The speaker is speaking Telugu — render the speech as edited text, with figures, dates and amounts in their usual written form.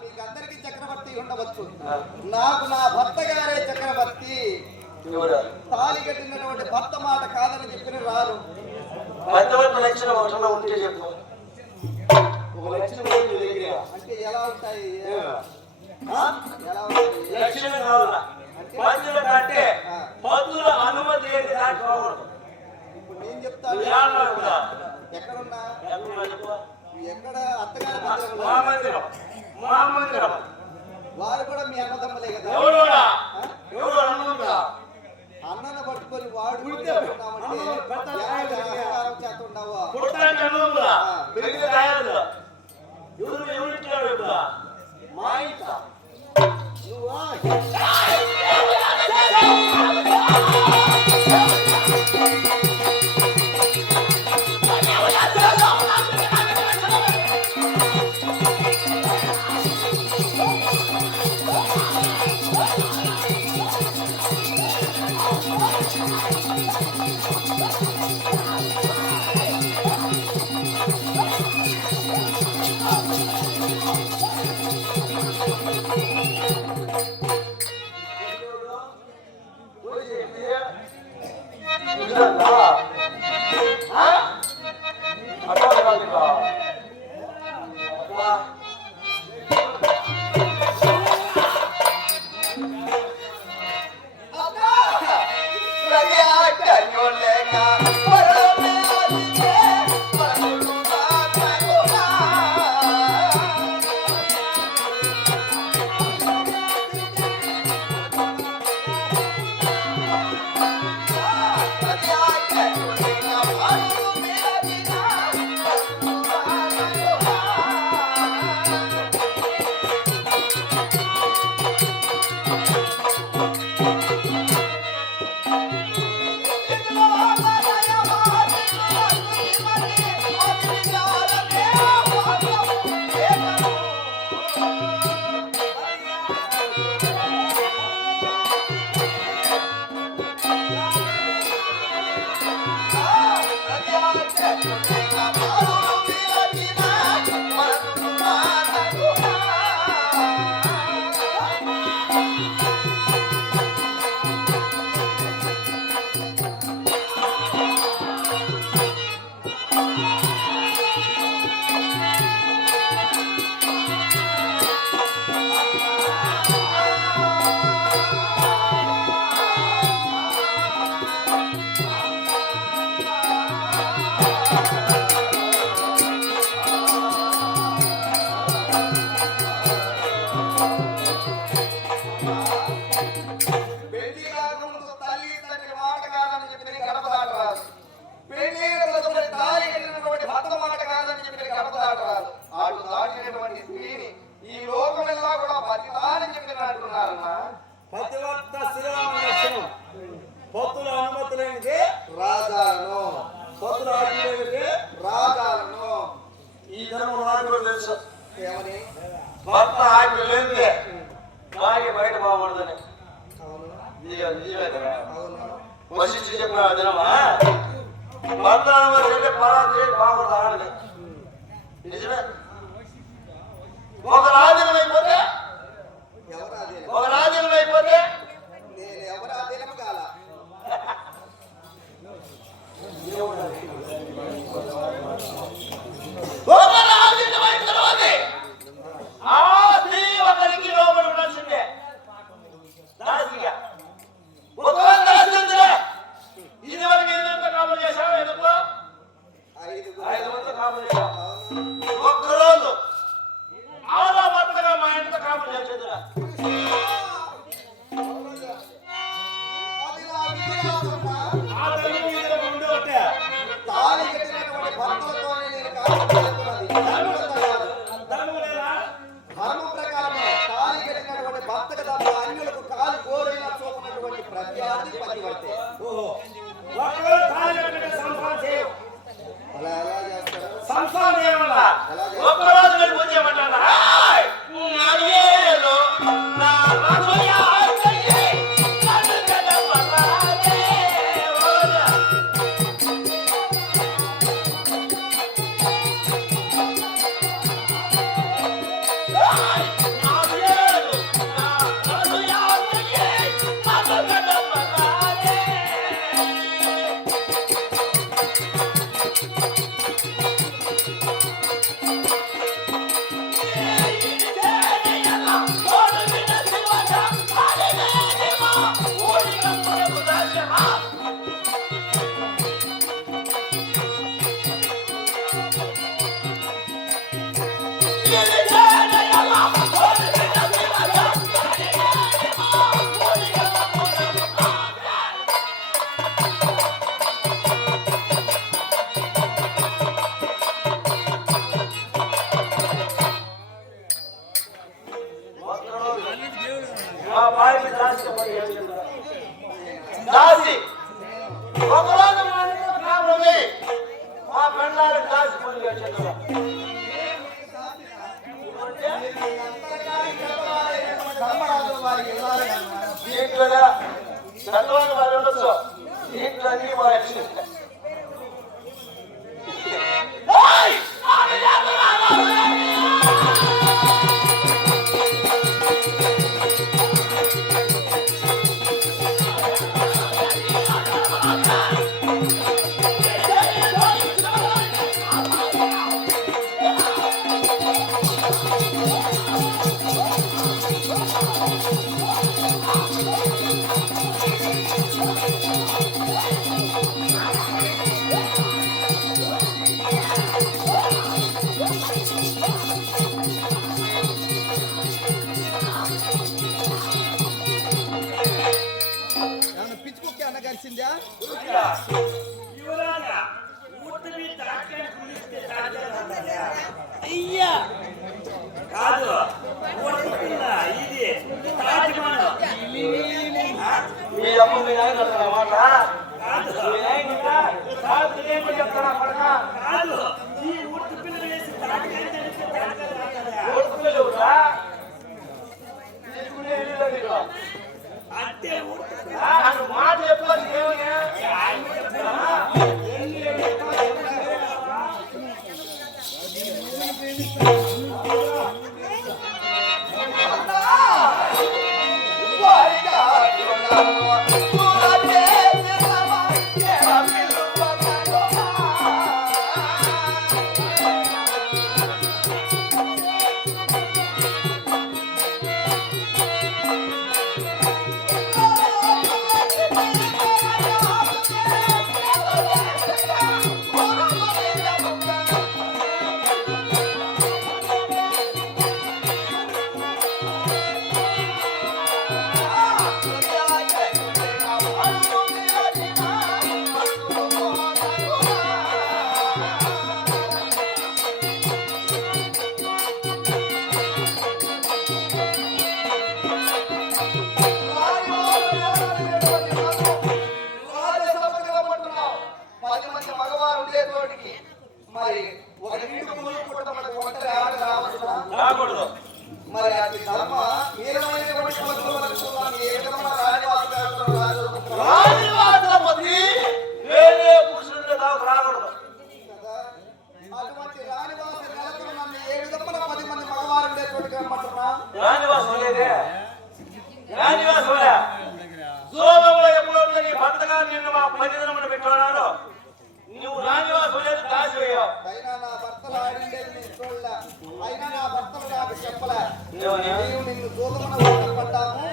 మీకందరికి చక్రవర్తి ఉండవచ్చు, నాకు నా భర్త గారే చక్రవర్తి. తాళి కట్టినటువంటి భర్త మాట కాదని చెప్పిన రారు. లక్షణం ఒకటన్నా ఉంటే చెప్పు. ఒక లక్షణం అంటే ఎలా ఉంటాయి? లక్షణం కావాలా? పంచుల కంటే పంతుల అనుమతి ఏంటి దాచుకోకూడదు. ఇప్పుడు నేను చెప్తాను. ఎక్కడున్నా ఎక్కడ అత్తగారి మందిరం వారు కూడా మీ అన్నదమ్మలే కదా. అన్నను పట్టుకొని వాడు చేస్తున్నావా? మా ఇంట్లో భర్త ఆజ్ఞ లేదే భార్య బయట బాగుండదని వశిష్ఠుడు చెప్పిన దినమా భర్త వెళ్ళి పరాది బాగుండదు ఆడది నిజమే. ఒక రాజ్యం అయిపోతే నేను ఎవరు అధీనం కాల ఒకరికి లోపల ఉండాల్సిందే. ఇది వరకు ఎంత కాపులు చేశావు? ఎందుకు 5 మంది కాపులు చేశావు. ఒక్కరోజు ఆరో భర్తగా మా ఇంట్లో కాపులు చేసేదిరా. తాళి కట్టినటువంటి భర్తలతోనే నేను ధర్మం ప్రకారమే తాళి కట్టినటువంటి భర్తకు తప్ప అన్యులకు కాలు కోరిన చూపినటువంటి ప్రత్యాది పతివర్తే. అలా ఎలా చేస్తారు? ఒక్కరోజు మీరు పూజ చేయమంటారా? నా మా భార్య దాసి దాసి ఒకరోజు మా ఇంట్లో కాపురమే మా పెళ్ళాలకు దాసి పని చేస్తున్నా దీంట్లోగా చట్టవాళ్ళు వారు ఉండొచ్చు దీంట్లో అన్ని మా పిచ్చుకుక్కి అన్న కలిసిందా అయ్యా కాదు ఇది మీ అమ్మ మీ నాయన మాట చెప్తారా పడక కాదు ఈ ఊటి పిల్ల వేసి అంటే మాట చెప్పాలి మరి ఒక ఇంటి ముందు పుట్ట మనకు ఒంటరి ఆడ రావచ్చునా రాకూడదు మరి అది ధర్మ హీనమైనటువంటి వస్తువులకు ఏ విధమైన రాజువాసపతి వేరే పురుషుడు నాకు రాకూడదు అటువంటి రాణివాస నెలకొని నన్ను ఏ విధమైన 10 మంది మగవారు ఉండేటువంటి రమ్మంటున్నా రాణివాసం లేదే రాణివాసం లే సోమములో ఎప్పుడో నీ భర్తగా నిన్ను మా 10 దినములు పెట్టున్నాడు నువ్వు రాణివాసం లేదు దాసి వేయవు అయినా నా భర్తలు ఆడిండేది నేను చూడలే అయినా నా భర్తలు నాకు చెప్పలే ఏమని? నీవు నిన్ను దూతమున పడ్డాము